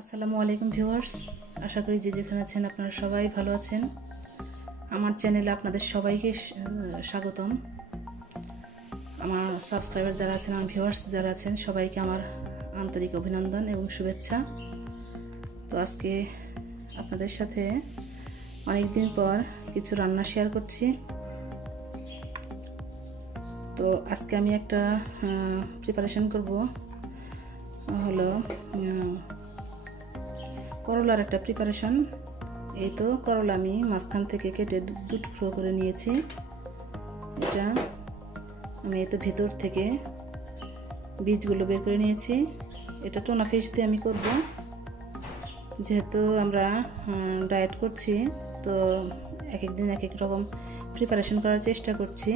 আসসালামু আলাইকুম ভিউয়ার্স, আশা করি যে যেখানে আছেন আপনারা সবাই ভালো আছেন। আমার চ্যানেলে আপনাদের সবাইকে স্বাগতম। আমার সাবস্ক্রাইবার যারা আছেন, আমার ভিউয়ার্স যারা আছেন, সবাইকে আমার আন্তরিক অভিনন্দন এবং শুভেচ্ছা। তো আজকে আপনাদের সাথে অনেক দিন পর কিছু রান্না শেয়ার করছি। তো আজকে আমি একটা প্রিপারেশন করব, হলো করলার একটা প্রিপারেশন। এই তো করলা আমি মাঝখান থেকে কেটে দু টুকরো করে নিয়েছি। এটা আমি এই তো ভিতর থেকে বীজগুলো বের করে নিয়েছি। এটা টোনা ফিশ দিয়ে আমি করব, যেহেতু আমরা ডায়েট করছি, তো এক এক দিন এক এক রকম প্রিপারেশন করার চেষ্টা করছি।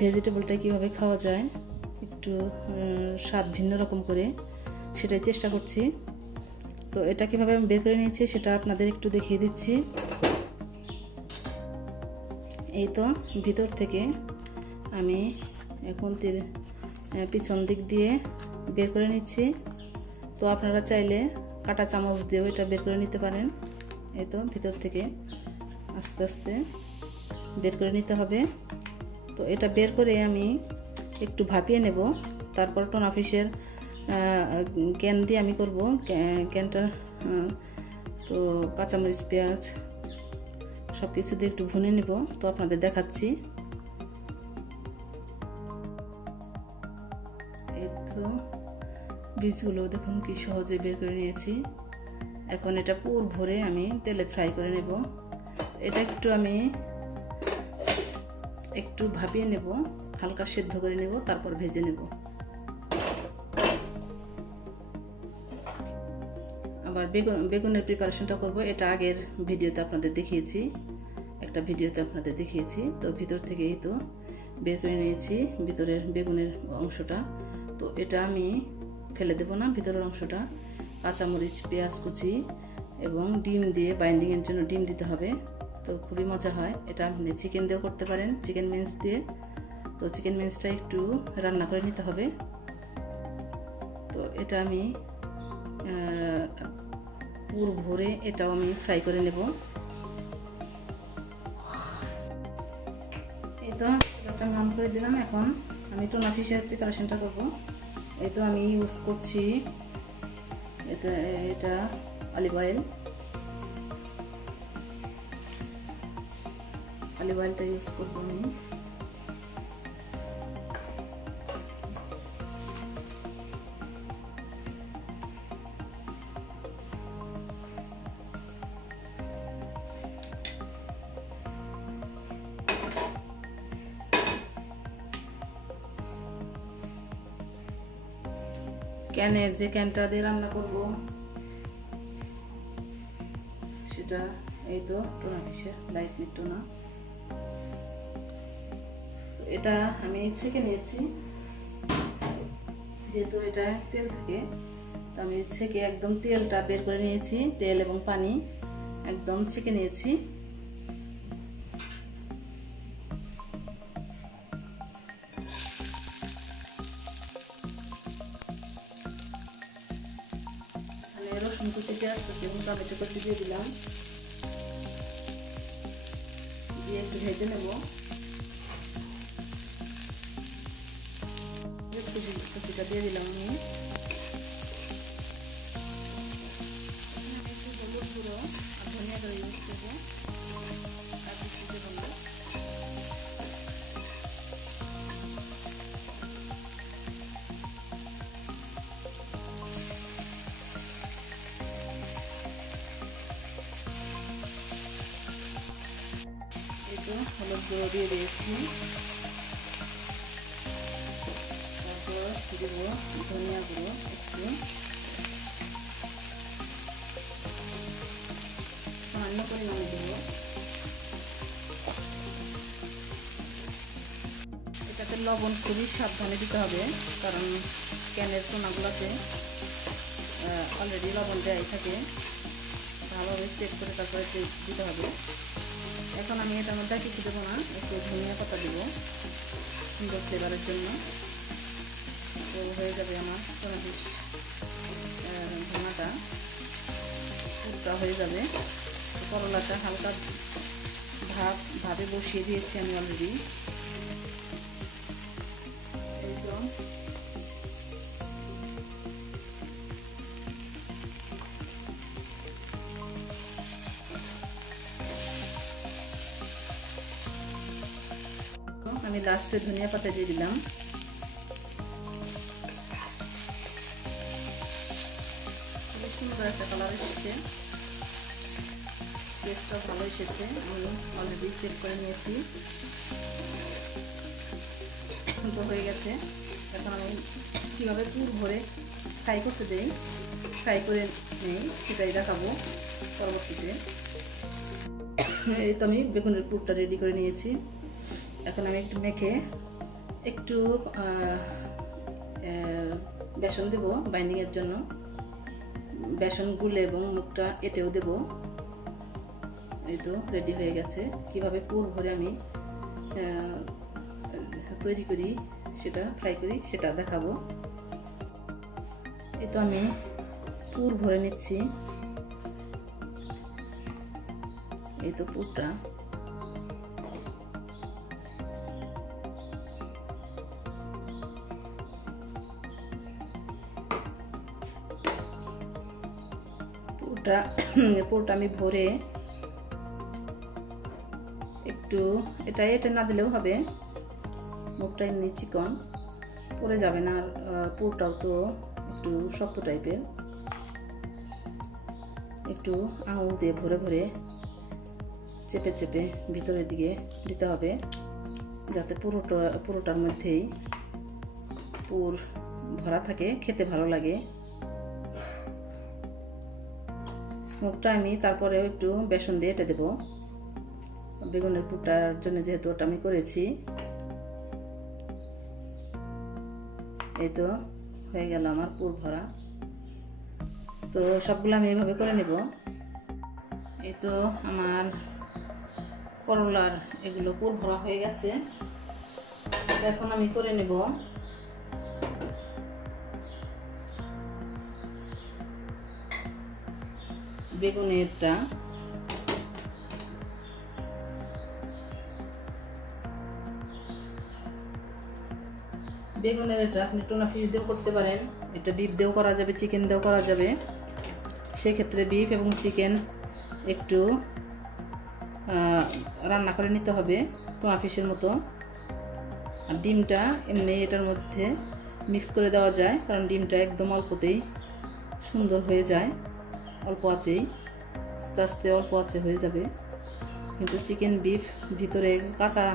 ভেজিটেবলটা কিভাবে খাওয়া যায়, একটু স্বাদ ভিন্ন রকম করে, সেটাই চেষ্টা করছি। তো এটা কিভাবে আমি বের করে নিয়েছি সেটা আপনাদের একটু দেখিয়ে দিচ্ছি। এই তো ভিতর থেকে আমি এখন পিছন দিক দিয়ে বের করে নিচ্ছি। তো আপনারা চাইলে কাঁটা চামচ দিয়েও এটা বের করে নিতে পারেন। এই তো ভিতর থেকে আস্তে আস্তে বের করে নিতে হবে। তো এটা বের করে আমি একটু ভাপিয়ে নেব। তারপর টোনা ফিশের ক্যান দিয়ে আমি করব। ক্যানটা তো কাঁচামরিচ, পেঁয়াজ সব কিছু দিয়ে একটু ভুনে নেব। তো আপনাদের দেখাচ্ছি। এই তো বীজগুলো দেখুন কি সহজে বের করে নিয়েছি। এখন এটা পুর ভরে আমি তেলে ফ্রাই করে নেব। এটা আমি একটু ভাপিয়ে নেব, হালকা সেদ্ধ করে নেব, তারপর ভেজে নেব। আবার বেগুনের প্রিপারেশনটা করব, এটা আগের ভিডিওতে আপনাদের দেখিয়েছি, একটা ভিডিওতে আপনাদের দেখিয়েছি। তো ভিতর থেকে এই তো বের করে নিয়েছি ভিতরের বেগুনের অংশটা। তো এটা আমি ফেলে দেব না, ভিতরের অংশটা। কাঁচামরিচ, পেঁয়াজ কুচি এবং ডিম দিয়ে বাইন্ডিংয়ের জন্য ডিম দিতে হবে। তো খুবই মজা হয় এটা। আপনি চিকেন দিয়েও করতে পারেন, চিকেন মিন্স দিয়ে। তো চিকেন মিন্সটা একটু রান্না করে নিতে হবে। তো এটা আমি পুর ভরে এটাও আমি ফ্রাই করে নেব। এই তো একটা অন করে দিলাম। এখন আমি টোনা ফিশের প্রিপারেশনটা করব। এই তো আমি ইউজ করছি এটা অলিভ অয়েলটা ইউজ করবো আমি। যে ক্যানটা দিয়ে রান্না করব সেটা এই তো টোনা ফিশের লাইট মিট টোনা। এটা আমি ছেঁকে নিয়েছি, যেহেতু এটা তেল থাকে, তো আমি ছেঁকে একদম তেলটা বের করে নিয়েছি। তেল এবং পানি একদম ছেঁকে নিয়েছি। রসুন কুচি, পেঁয়াজ কুচি এবং টমেটো কুচি দিয়ে দিলাম, দিয়ে একটু ভেজে নেব। কুচিটা দিয়ে দিলাম আমি। একটু হলুদ গুঁড়ো আর ধনিয়া গুঁড়ো ইউজ করবো। হলুদ গুঁড়ো দিয়ে দিয়েছি, তারপর দেবো ধনিয়া গুঁড়ো একটু, সামান্য পরিমাণে দেবো। এটাতে লবণ খুবই সাবধানে দিতে হবে, কারণ ক্যানের টোনাগুলোতে অলরেডি লবণ দেওয়াই থাকে। ভালোভাবে চেক করে তারপরে দিতে হবে। এখন আমি এটার মধ্যে কিছু দেবো না, একটু ধনিয়া পাতা দেবো সুন্দর ফ্লেভারের জন্য। তো হয়ে যাবে আমার টোনা ফিশ পুরোটা হয়ে যাবে। করলাটা হালকা ভাবে বসিয়ে দিয়েছি আমি অলরেডি। আমি লাস্টে ধনিয়া পাতা দিয়ে দিলাম। খুব সুন্দর একটা কালার এসেছে, টেস্টটা ভালো এসেছে। আমি অলরেডি চেক করে নিয়েছি, তো হয়ে গেছে। এখন আমি কীভাবে পুর ভরে ফ্রাই করতে দেই, ফ্রাই করে নেই সেটাই দেখাবো পরবর্তীতে। এই তো আমি বেগুনের পুরটা রেডি করে নিয়েছি। এখন আমি একটু মেখে একটু বেসন দেব বাইন্ডিংয়ের জন্য। বেসন গুলে এবং মুখটা এঁটেও দেব। এই তো রেডি হয়ে গেছে। কিভাবে পুর ভরে আমি তৈরি করি, সেটা ফ্রাই করি, সেটা দেখাবো। এই তো আমি পুর ভরে নিচ্ছি। এই তো পুরটা। পুরটা আমি ভরে একটু এটা না দিলেও হবে, মুখটা এমনি চিকন পড়ে যাবে না। পুরটাও তো একটু শক্ত টাইপের। একটু আঙুল দিয়ে ভরে ভরে চেপে চেপে ভিতরের দিকে দিতে হবে, যাতে পুরোটার মধ্যেই পুর ভরা থাকে, খেতে ভালো লাগে। মুখটা আমি তারপরে একটু বেসন দিয়ে এঁটে দেবো, বেগুনের পুরটার জন্য, যেহেতু ওটা আমি করেছি। এই তো হয়ে গেল আমার পুর ভরা। তো সবগুলো আমি এভাবে করে নেব। এই তো আমার করলার এগুলো পুর ভরা হয়ে গেছে। এখন আমি করে নেব বেগুনেরটা। বেগুনের এটা আপনি টুনা ফিশ দিয়েও করতে পারেন, এটা বিফ দিয়েও করা যাবে, চিকেন দিয়েও করা যাবে। সেক্ষেত্রে বিফ এবং চিকেন একটু রান্না করে নিতে হবে টুনা ফিশের মতো। আর ডিমটা এমনি এটার মধ্যে মিক্স করে দেওয়া যায়, কারণ ডিমটা একদম অল্পতেই সুন্দর হয়ে যায়, অল্প আঁচেই, আস্তে আস্তে অল্প আঁচে হয়ে যাবে। কিন্তু চিকেন বিফ ভিতরে কাঁচা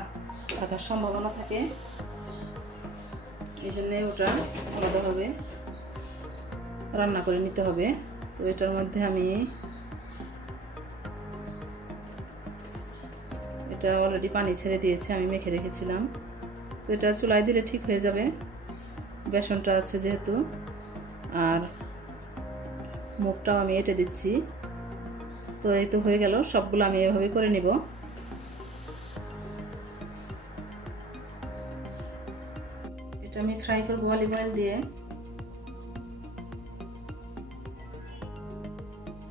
থাকার সম্ভাবনা থাকে, এই জন্যে ওটা আলাদাভাবে রান্না করে নিতে হবে। তো এটার মধ্যে আমি এটা অলরেডি পানি ছেড়ে দিয়েছি, আমি মেখে রেখেছিলাম। তো এটা চুলায় দিলে ঠিক হয়ে যাবে, বেসনটা আছে যেহেতু। আর মুখটাও আমি এঁটে দিচ্ছি। তো এই তো হয়ে গেল, সবগুলো আমি এভাবে করে নিব। এটা আমি ফ্রাই করবো অলিভ অয়েল দিয়ে।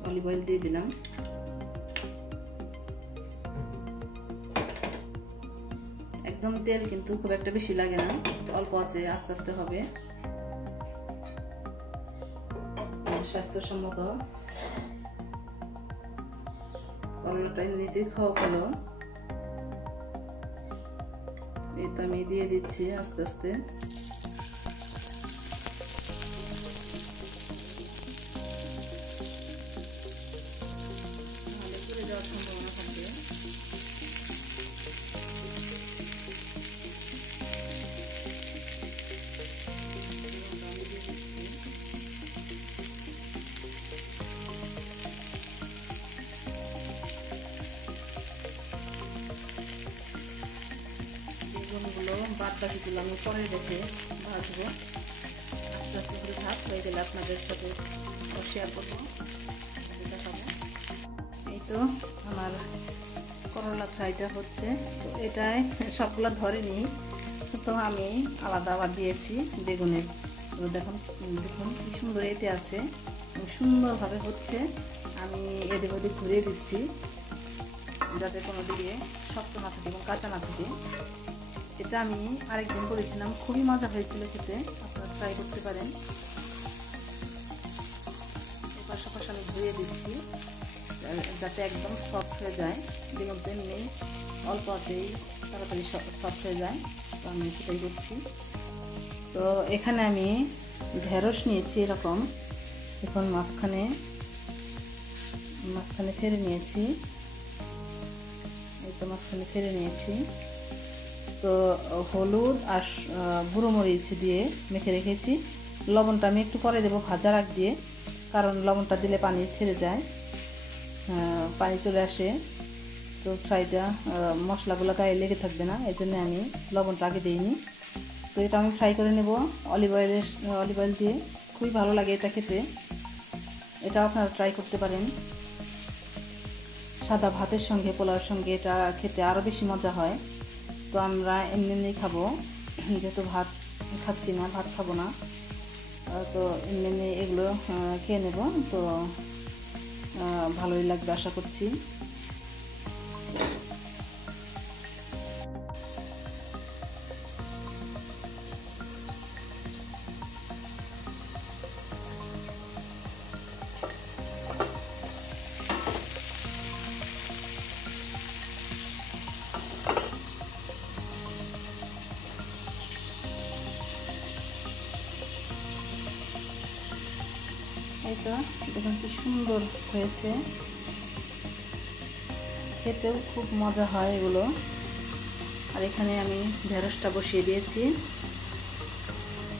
অলিভ অয়েল দিয়ে দিলাম। একদম তেল কিন্তু খুব একটা বেশি লাগে না, অল্প আছে, আস্তে আস্তে হবে, স্বাস্থ্যসম্মত। করলাটা এমনিতেই খাওয়া ভালো। এই তো আমি দিয়ে দিচ্ছি আস্তে আস্তে। নাহলে পুড়ে যাওয়ার সম্ভাবনা থাকে। বেগুনগুলো বাদ বাকিগুলো আমি পরে রেখে ভাজবো, আস্তে আস্তে করে ভাজ হয়ে গেলে আপনাদের সাথে শেয়ার করবো, দেখাবো। এই তো আমার করলা ফ্রাইটা হচ্ছে। তো এটাই সবগুলো ধরেনি, তো আমি আলাদা আবার দিয়েছি বেগুনের। দেখুন দেখুন কি সুন্দর এতে আছে, সুন্দরভাবে হচ্ছে। আমি এদিক ওদিক ঘুরিয়ে দিচ্ছি যাতে কোনো দিকে শক্ত না থাকে এবং কাঁচা না থাকে। এটা আমি আরেকদিন করেছিলাম, খুবই মজা হয়েছিল খেতে, আপনারা ট্রাই করতে পারেন। এবার পাশাপাশি আমি ঘুরিয়ে দিচ্ছি যাতে একদম সফট হয়ে যায়। দেখুন তো এমনি অল্প আছেই তাড়াতাড়ি সফট হয়ে যায়, তো আমি সেটাই করছি। তো এখানে আমি ঢেঁড়স নিয়েছি এরকম, এখন মাঝখানে ফেলে নিয়েছি, এই তো মাঝখানে ফেলে নিয়েছি। তো হলুদ আর গুঁড়ো মরিচ দিয়ে মেখে রেখেছি। লবণটা আমি একটু পরে দেবো ভাজার আগ দিয়ে, কারণ লবণটা দিলে পানি ছেড়ে যায়, পানি চলে আসে, তো ফ্রাইটা মশলাগুলো গায়ে লেগে থাকবে না, এই জন্য আমি লবণটা আগে দিইনি। তো এটা আমি ফ্রাই করে নেব অলিভ অয়েল দিয়ে। খুবই ভালো লাগে এটা খেতে, এটা আপনারা ট্রাই করতে পারেন। সাদা ভাতের সঙ্গে পোলাওর সঙ্গে এটা খেতে আরও বেশি মজা হয়। তো আমরা এমনি খাবো, যেহেতু ভাত খাচ্ছি না, ভাত খাবো না, তো এমনি এগুলো খেয়ে নেব। তো ভালোই লাগবে আশা করছি। এই তো দেখুন কি সুন্দর হয়েছে, খেতেও খুব মজা হয় এগুলো। আর এখানে আমি ঢেঁড়সটা বসিয়ে দিয়েছি,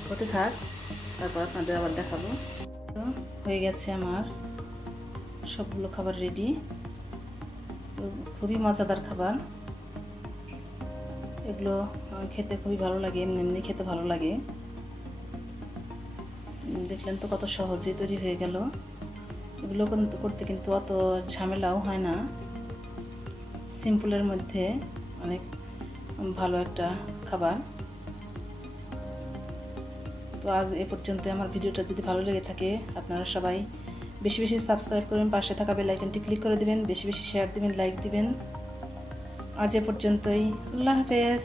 হতে থাক, তারপর আপনাদের আবার দেখাবো। তো হয়ে গেছে আমার সবগুলো খাবার রেডি। তো খুবই মজাদার খাবার, এগুলো খেতে খুবই ভালো লাগে, এমনি খেতে ভালো লাগে। দেখলেন তো কত সহজেই তৈরি হয়ে গেল। এগুলো করতে কিন্তু অত ঝামেলাও হয় না, সিম্পলের মধ্যে অনেক ভালো একটা খাবার। তো আজ এ পর্যন্ত। আমার ভিডিওটা যদি ভালো লেগে থাকে আপনারা সবাই বেশি বেশি সাবস্ক্রাইব করবেন, পাশে থাকা বেল আইকনটি ক্লিক করে দিবেন, বেশি বেশি শেয়ার দিবেন, লাইক দিবেন। আজ এ পর্যন্তই, আল্লাহ হাফেজ।